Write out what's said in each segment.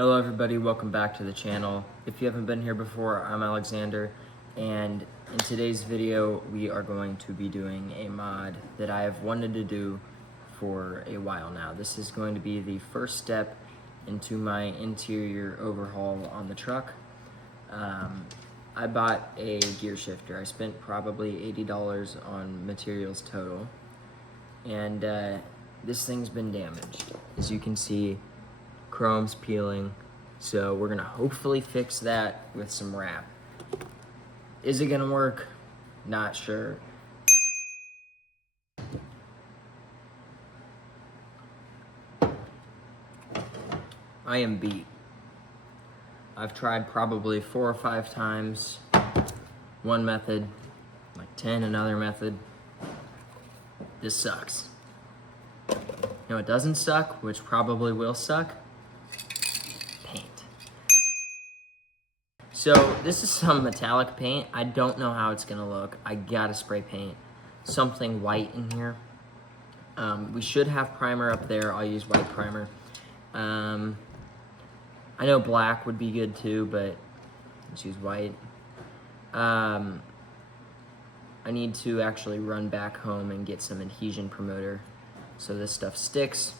Hello everybody, welcome back to the channel. If you haven't been here before, I'm Alexander, and in today's video we are going to be doing a mod that I have wanted to do for a while now. This is going to be the first step into my interior overhaul on the truck. I bought a gear shifter. I spent probably $80 on materials total, and this thing's been damaged. As you can see, chrome's peeling, so we're gonna hopefully fix that with some wrap. Is it gonna work? Not sure. I am beat. I've tried probably 4 or 5 times one method, like 10 another method. This sucks. You know what doesn't suck, which probably will suck? Paint. So this is some metallic paint. I don't know how it's gonna look. I gotta spray paint something white in here. We should have primer up there. I'll use white primer. I know black would be good too, but let's use white. I need to actually run back home and get some adhesion promoter so this stuff sticks.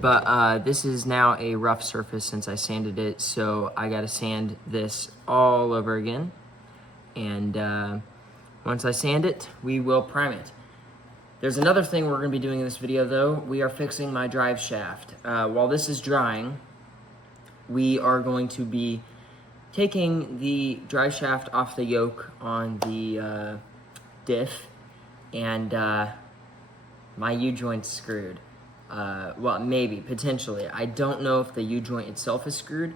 But this is now a rough surface since I sanded it, so I gotta sand this all over again. And once I sand it, we will prime it. There's another thing we're gonna be doing in this video though. We are fixing my drive shaft. While this is drying, we are going to be taking the drive shaft off the yoke on the diff, and my U-joint's screwed. Well, maybe, potentially. I don't know if the U-joint itself is screwed.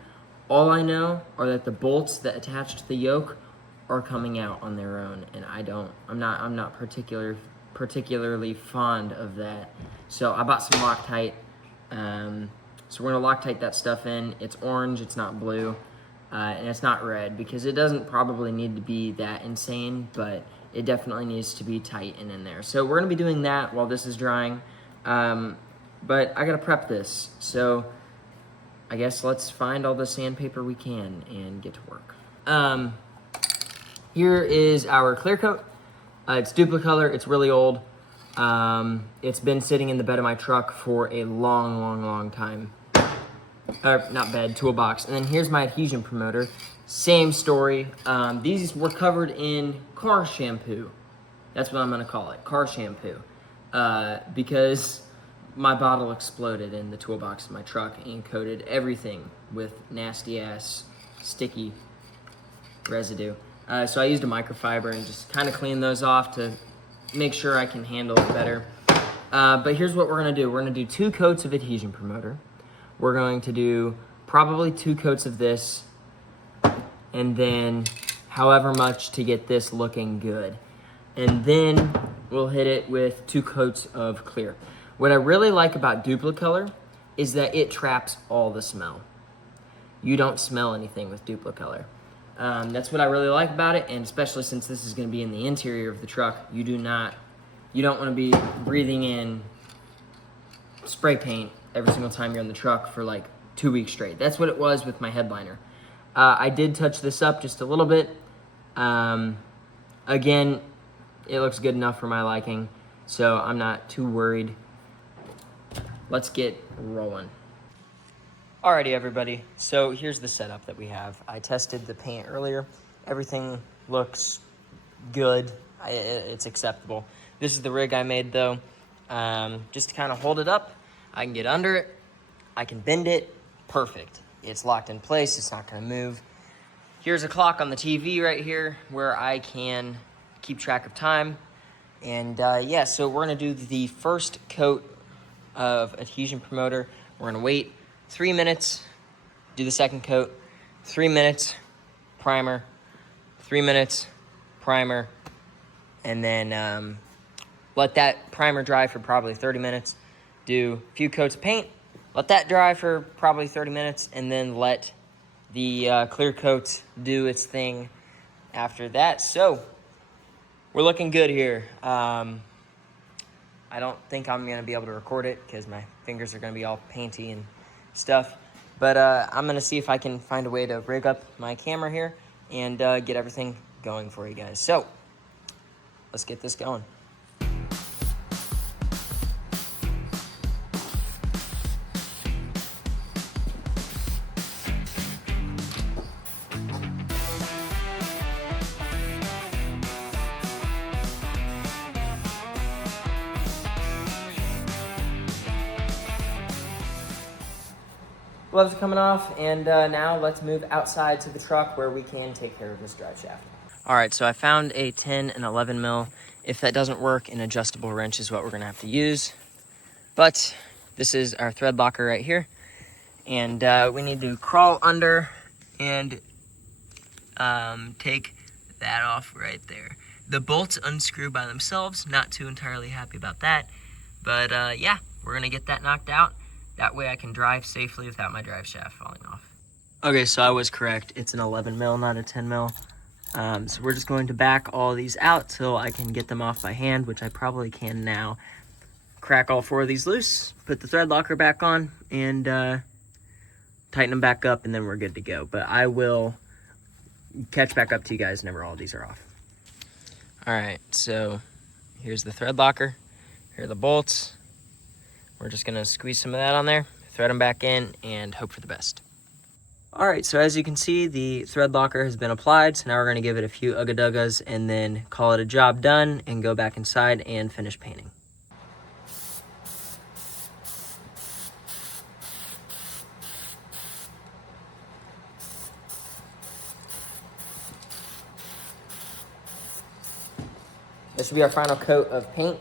All I know are that the bolts that attach to the yoke are coming out on their own, and I'm not particularly fond of that. So I bought some Loctite. So we're gonna Loctite that stuff in. It's orange, it's not blue, and it's not red, because it doesn't probably need to be that insane, but it definitely needs to be tight and in there. So we're gonna be doing that while this is drying. But I gotta prep this, so I guess let's find all the sandpaper we can and get to work. Here is our clear coat. It's Duplicolor, it's really old. It's been sitting in the bed of my truck for a long time. Not bed, toolbox. And then here's my adhesion promoter. Same story. These were covered in car shampoo. That's what I'm gonna call it, car shampoo. Because my bottle exploded in the toolbox of my truck and coated everything with nasty ass, sticky residue. So I used a microfiber and just kind of cleaned those off to make sure I can handle it better. But here's what we're gonna do. We're gonna do 2 coats of adhesion promoter. We're going to do probably 2 coats of this, and then however much to get this looking good. And then we'll hit it with 2 coats of clear. What I really like about Duplicolor is that it traps all the smell. You don't smell anything with Duplicolor. That's what I really like about it, and especially since this is gonna be in the interior of the truck, you don't wanna be breathing in spray paint every single time you're in the truck for like 2 weeks straight. That's what it was with my headliner. I did touch this up just a little bit. Again, it looks good enough for my liking, so I'm not too worried. Let's get rolling. Alrighty, everybody, so here's the setup that we have. I tested the paint earlier. Everything looks good. It's acceptable. This is the rig I made though. Just to kind of hold it up, I can get under it, I can bend it, perfect. It's locked in place, it's not gonna move. Here's a clock on the TV right here where I can keep track of time. And yeah, so we're gonna do the first coat of adhesion promoter. We're gonna wait 3 minutes, do the second coat, 3 minutes, primer, 3 minutes, primer, and then let that primer dry for probably 30 minutes. Do a few coats of paint, let that dry for probably 30 minutes, and then let the clear coat do its thing after that. So we're looking good here. I don't think I'm gonna be able to record it because my fingers are gonna be all painty and stuff. But I'm going to see if I can find a way to rig up my camera here and get everything going for you guys. So, let's get this going. Gloves are coming off, and now let's move outside to the truck where we can take care of this drive shaft. All right, so I found a 10 and 11 mil. If that doesn't work, an adjustable wrench is what we're gonna have to use. But this is our thread locker right here. And we need to crawl under and take that off right there. The bolts unscrew by themselves, not too entirely happy about that. But yeah, we're gonna get that knocked out. That way I can drive safely without my drive shaft falling off. Okay, so I was correct. It's an 11 mil, not a 10 mil. So we're just going to back all these out till I can get them off by hand, which I probably can now. Crack all 4 of these loose, put the thread locker back on, and tighten them back up, and then we're good to go. But I will catch back up to you guys whenever all these are off. All right, so here's the thread locker. Here are the bolts. We're just gonna squeeze some of that on there, thread them back in, and hope for the best. All right, so as you can see, the thread locker has been applied. So now we're gonna give it a few ugga-duggas and then call it a job done and go back inside and finish painting. This will be our final coat of paint.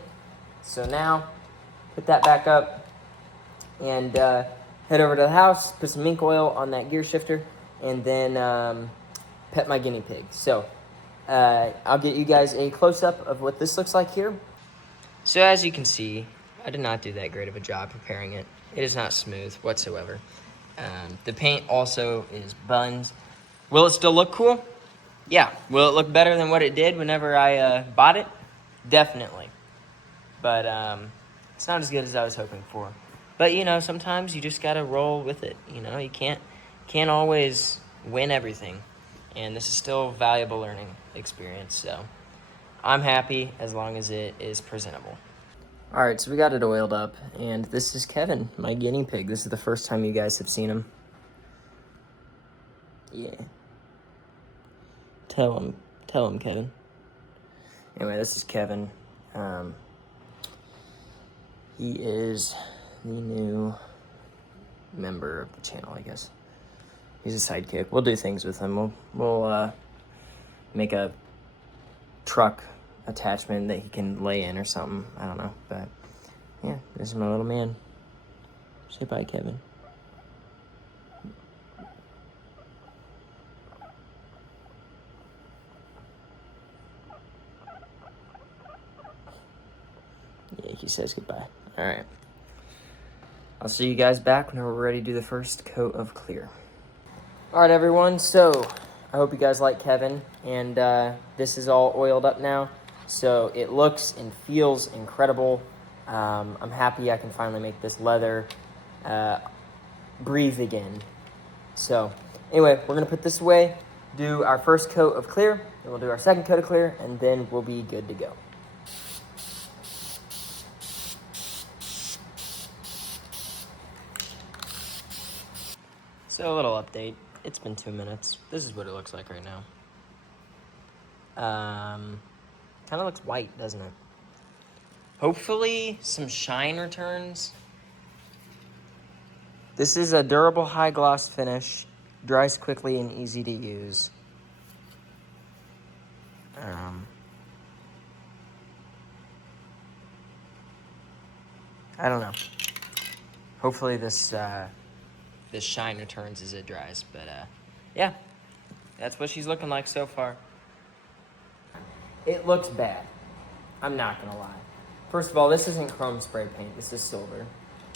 So now, put that back up and head over to the house, put some ink oil on that gear shifter, and then pet my guinea pig. So I'll get you guys a close-up of what this looks like here. So as you can see, I did not do that great of a job preparing it. It is not smooth whatsoever. The paint also is buns. Will it still look cool? Yeah. Will it look better than what it did whenever I bought it? Definitely. But it's not as good as I was hoping for. But, you know, sometimes you just got to roll with it. You know, you can't always win everything. And this is still a valuable learning experience. So I'm happy as long as it is presentable. All right, so we got it oiled up. And this is Kevin, my guinea pig. This is the first time you guys have seen him. Yeah. Tell him, Kevin. Anyway, this is Kevin. He is the new member of the channel, I guess. He's a sidekick. We'll do things with him. We'll make a truck attachment that he can lay in or something. I don't know, but yeah, this is my little man. Say bye, Kevin. Yeah, he says goodbye. All right. I'll see you guys back whenever we're ready to do the first coat of clear. All right, everyone. So I hope you guys like Kevin. And this is all oiled up now. So it looks and feels incredible. I'm happy I can finally make this leather breathe again. So anyway, we're going to put this away, do our first coat of clear, then we'll do our second coat of clear, and then we'll be good to go. So a little update. It's been 2 minutes. This is what it looks like right now. Kind of looks white, doesn't it? Hopefully some shine returns. This is a durable high gloss finish. Dries quickly and easy to use. I don't know. Hopefully this shine returns as it dries, but yeah, that's what she's looking like so far. It looks bad. I'm not gonna lie. First of all, this isn't chrome spray paint. This is silver.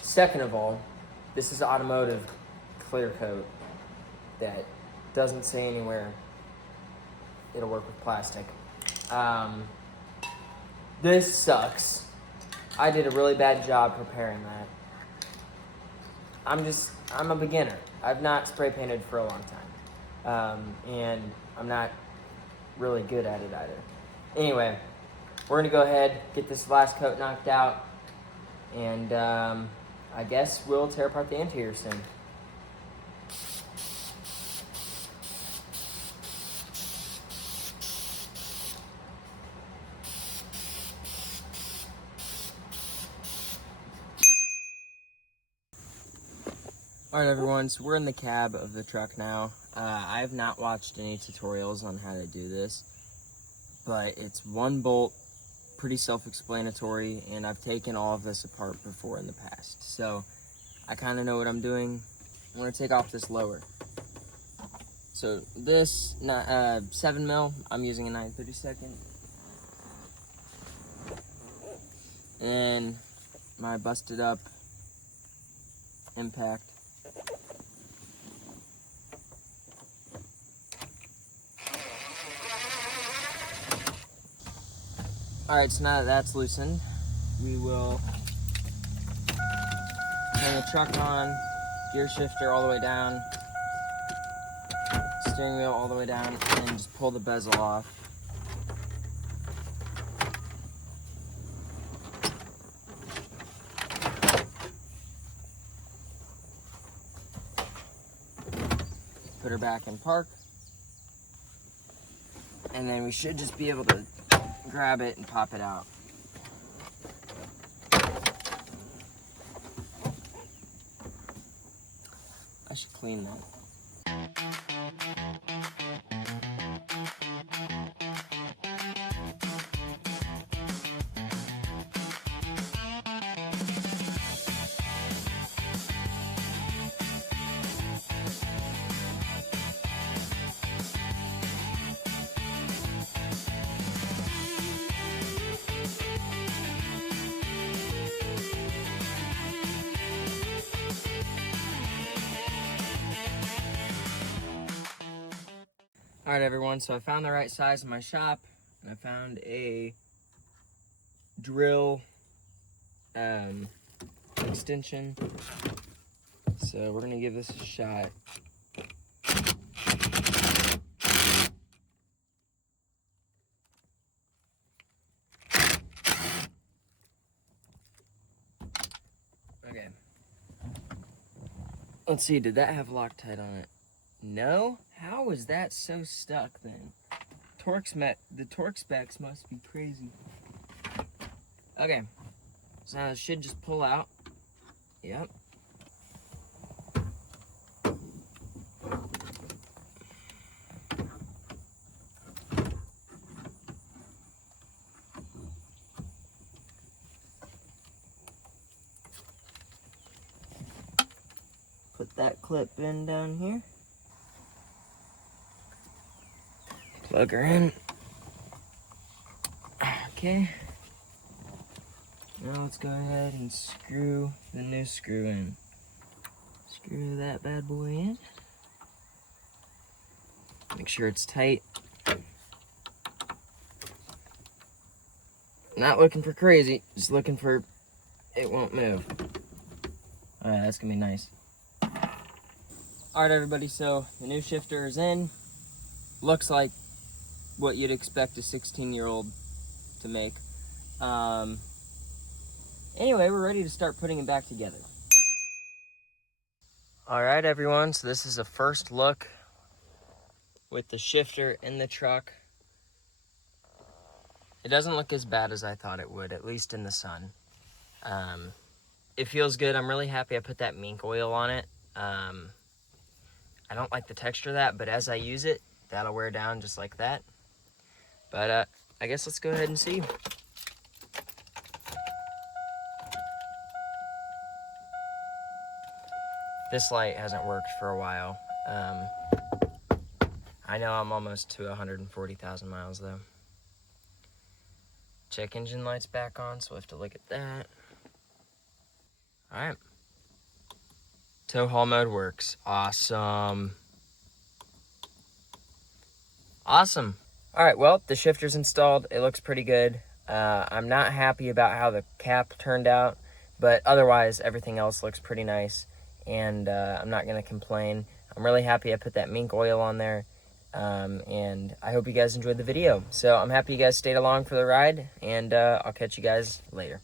Second of all, this is automotive clear coat that doesn't say anywhere it'll work with plastic. This sucks. I did a really bad job preparing that. I'm a beginner. I've not spray painted for a long time. And I'm not really good at it either. Anyway, we're gonna go ahead, get this last coat knocked out, and I guess we'll tear apart the interior soon. Alright everyone, so we're in the cab of the truck now. I have not watched any tutorials on how to do this, but it's one bolt, pretty self-explanatory, and I've taken all of this apart before in the past. So I kind of know what I'm doing. I'm going to take off this lower. So this 7 mil, I'm using a 9/32, and my busted up impact. Alright, so now that that's loosened, we will turn the truck on, gear shifter all the way down, steering wheel all the way down, and then just pull the bezel off. Put her back in park, and then we should just be able to grab it and pop it out. I should clean that. All right, everyone, so I found the right size in my shop, and I found a drill extension. So we're gonna give this a shot. Okay. Let's see, did that have Loctite on it? No? How was that so stuck then? The torque specs must be crazy. Okay. So now it should just pull out. Yep. Put that clip in down here. Plug her in. Okay. Now let's go ahead and screw the new screw in. Screw that bad boy in. Make sure it's tight. Not looking for crazy, just looking for it won't move. Alright, that's gonna be nice. Alright everybody, so the new shifter is in. Looks like what you'd expect a 16-year-old to make. Anyway, we're ready to start putting it back together. Alright everyone, so this is a first look with the shifter in the truck. It doesn't look as bad as I thought it would, at least in the sun. It feels good. I'm really happy I put that mink oil on it. I don't like the texture of that, but as I use it, that'll wear down just like that. But I guess let's go ahead and see. This light hasn't worked for a while. I know I'm almost to 140,000 miles though. Check engine light's back on, so we'll have to look at that. All right. Tow haul mode works. Awesome. Awesome. All right, well, the shifter's installed. It looks pretty good. I'm not happy about how the cap turned out, but otherwise everything else looks pretty nice. and I'm not going to complain. I'm really happy I put that mink oil on there, and I hope you guys enjoyed the video. So I'm happy you guys stayed along for the ride, and I'll catch you guys later.